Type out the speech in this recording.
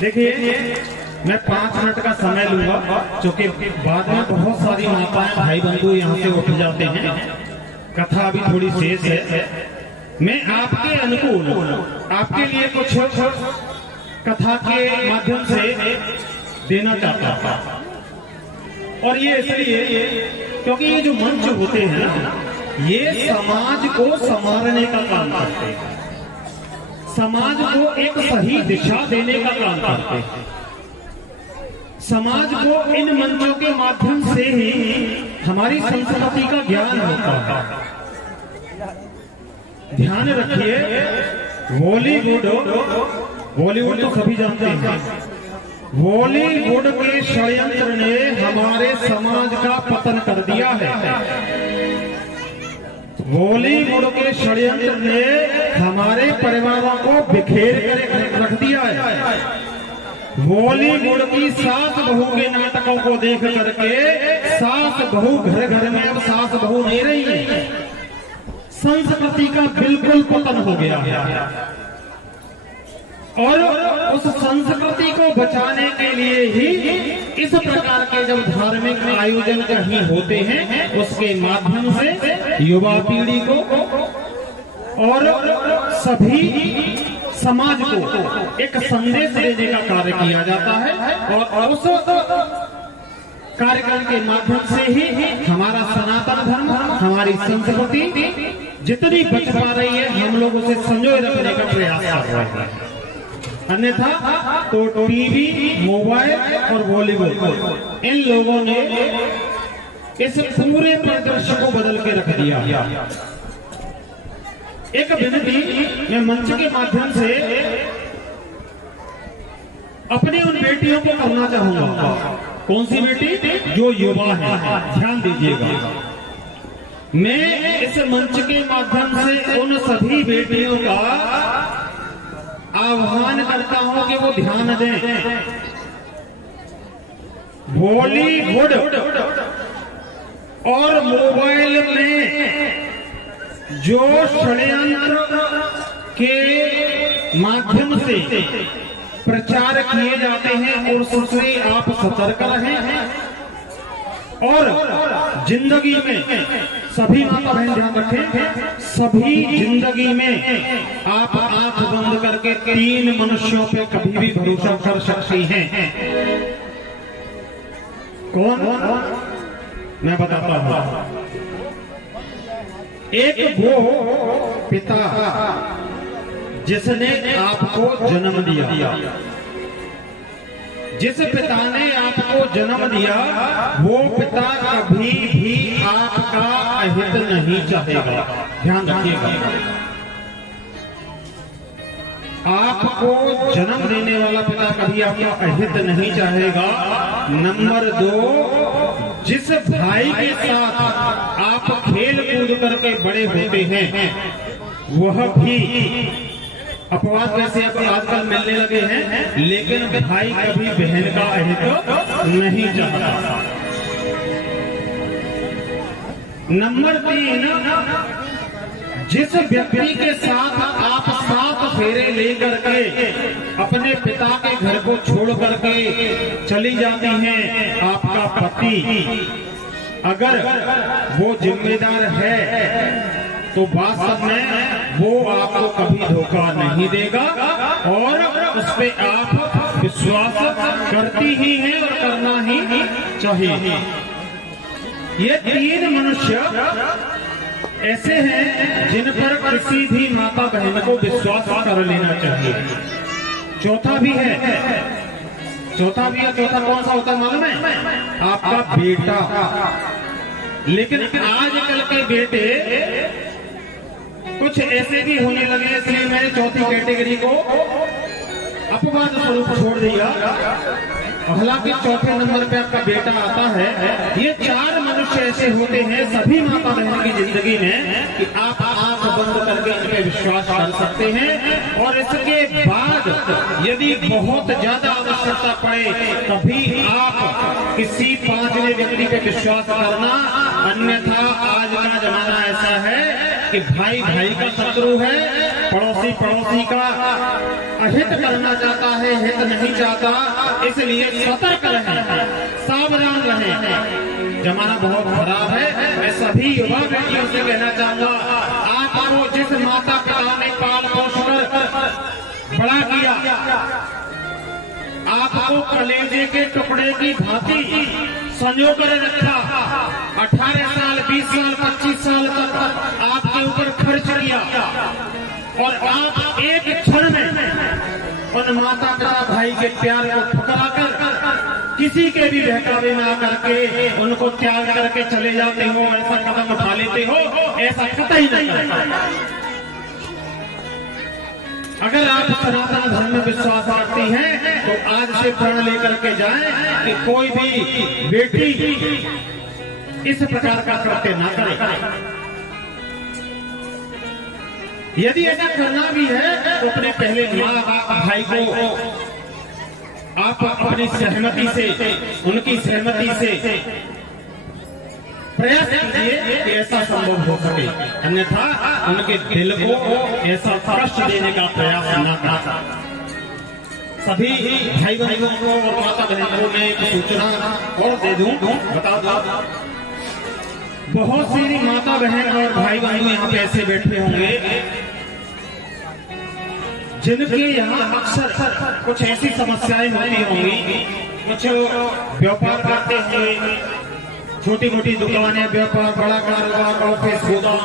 देखिए, मैं 5 मिनट का समय लूंगा, क्योंकि बाद में बहुत सारी माताएं भाई बंधु यहाँ से उठ जाते हैं। कथा अभी थोड़ी शेष है। मैं आपके अनुकूल आपके लिए कुछ कथा के माध्यम से देना चाहता था, और ये इसलिए क्योंकि ये जो मंच होते हैं ना, ये समाज को संवारने का काम करते हैं, समाज को एक सही दिशा देने का काम करते हैं। समाज को इन मंचों के माध्यम से ही हमारी संस्कृति का ज्ञान होता है। ध्यान रखिए, बॉलीवुड तो सभी जानते हैं, बॉलीवुड के षड्यंत्र ने हमारे समाज का पतन कर दिया है। बॉलीवुड के षड्यंत्र ने हमारे परिवारों को बिखेर कर रख दिया है। बॉलीवुड की सास बहू के नाटकों को देख करके सास बहू घर घर में अब सास बहू नहीं रही है। संस्कृति का बिल्कुल पतन हो गया है, और उस संस्कृति को बचाने के लिए ही इस प्रकार के जब धार्मिक आयोजन कहीं होते हैं, उसके माध्यम से युवा पीढ़ी को और सभी समाज को एक संदेश देने का कार्य किया जाता है। और उस कार्यक्रम के माध्यम से ही हमारा सनातन धर्म, हमारी संस्कृति जितनी बच पा रही है, हम लोग उसे संजोए रखने का प्रयास कर रहे हैं। अन्यथा तो टीवी, मोबाइल और बॉलीवुड, इन लोगों ने इस पूरे परिदृश्य को बदल के रख दिया। एक विनती मैं मंच के माध्यम से अपनी उन बेटियों को करना चाहूंगा। कौन सी बेटी? जो युवा है, ध्यान दीजिएगा। मैं इस मंच के माध्यम से उन सभी बेटियों का आह्वान करता हूं कि वो ध्यान दें। बॉलीवुड और मोबाइल में जो षड्यंत्र के माध्यम से प्रचार किए जाते हैं, और उससे आप सतर्क रहें। और जिंदगी में सभी माता बहन ध्यान रखें, सभी जिंदगी में आप आंख बंद करके 3 मनुष्यों पे कभी भी भरोसा कर सकती हैं। कौन? मैं बताता हूं। एक वो पिता जिसने आपको जन्म दिया, जिस पिता ने आपको जन्म दिया, वो पिता कभी भी आपका अहित नहीं चाहेगा। ध्यान रखिएगा, आपको जन्म देने वाला पिता कभी आपका अहित नहीं चाहेगा। नंबर 2, जिस भाई के साथ आप खेल कूद करके बड़े होते हैं, वह भी अपवाद वैसे अब आजकल मिलने लगे हैं, लेकिन भाई कभी बहन का अहित नहीं चाहता। नंबर 3, जिस व्यक्ति के साथ आप 7 फेरे लेकर के अपने पिता के घर को छोड़ करके चली जाती हैं, आपका पति, अगर वो जिम्मेदार है तो वास्तव में वो आपको कभी धोखा नहीं देगा, और उस पे आप विश्वास करती ही हैं और करना ही चाहिए। ये 3 मनुष्य ऐसे हैं जिन पर किसी भी माता बहन को विश्वास कर लेना चाहिए। चौथा भी है। चौथा कौन सा होता है मालूम है? आपका बेटा। लेकिन आजकल के बेटे कुछ ऐसे भी होने लगे, इसलिए मैंने चौथी कैटेगरी को अपवाद स्वरूप छोड़ दिया। हालांकि चौथे नंबर पे आपका बेटा आता है। ये 4 मनुष्य ऐसे होते हैं सभी माता बहन की जिंदगी में कि आप आंख बंद करके इन पे विश्वास कर सकते हैं, और इसके बाद यदि बहुत ज्यादा आवश्यकता पड़े तभी आप किसी 5वें व्यक्ति पे विश्वास करना। अन्यथा आज का जमाना ऐसा है कि भाई भाई का शत्रु है, पड़ोसी पड़ोसी का अहित करना चाहता है, हित नहीं चाहता, इसलिए सतर्क रहें, सावधान रहें। जमाना बहुत खराब है। मैं सभी युवा बेटियों से कहना चाहूंगा, आपको जिस माता पिता ने पाल पोष कर बड़ा किया, आपको कलेजे के टुकड़े की भांति संजो कर रखा, 18 साल 20 साल 25 साल तक आपके ऊपर खर्च किया, और आप एक क्षण में उन माता पिता भाई के प्यार को ठुकरा कर किसी के भी बहकावे ना करके उनको त्याग करके चले जाते हो, ऐसा कदम उठा लेते हो, ऐसा कतई नहीं करना। अगर आप सनातन धर्म में विश्वास रखती हैं तो आज से प्रण लेकर के जाएं कि कोई भी बेटी इस प्रकार का कृत्य ना करे। यदि ऐसा करना भी है तो अपने पहले माँ भाई को आप अपनी सहमति से, उनकी सहमति से प्रयास कीजिए कि ऐसा संभव हो सके, अन्यथा उनके दिल को ऐसा कष्ट देने का प्रयास न करा। सभी भाई बहनों को और माता बहनों को मैं एक सूचना और दे दूं, बता दो, बहुत सी माता बहन और भाई बहन यहाँ पे ऐसे बैठे होंगे जिनके यहाँ अक्सर कुछ ऐसी समस्याएं होती होंगी। कुछ व्यापार करते हुए, छोटी मोटी दुकानें, व्यापार, बड़ा कारोबार, ऑफिस, गोदाम,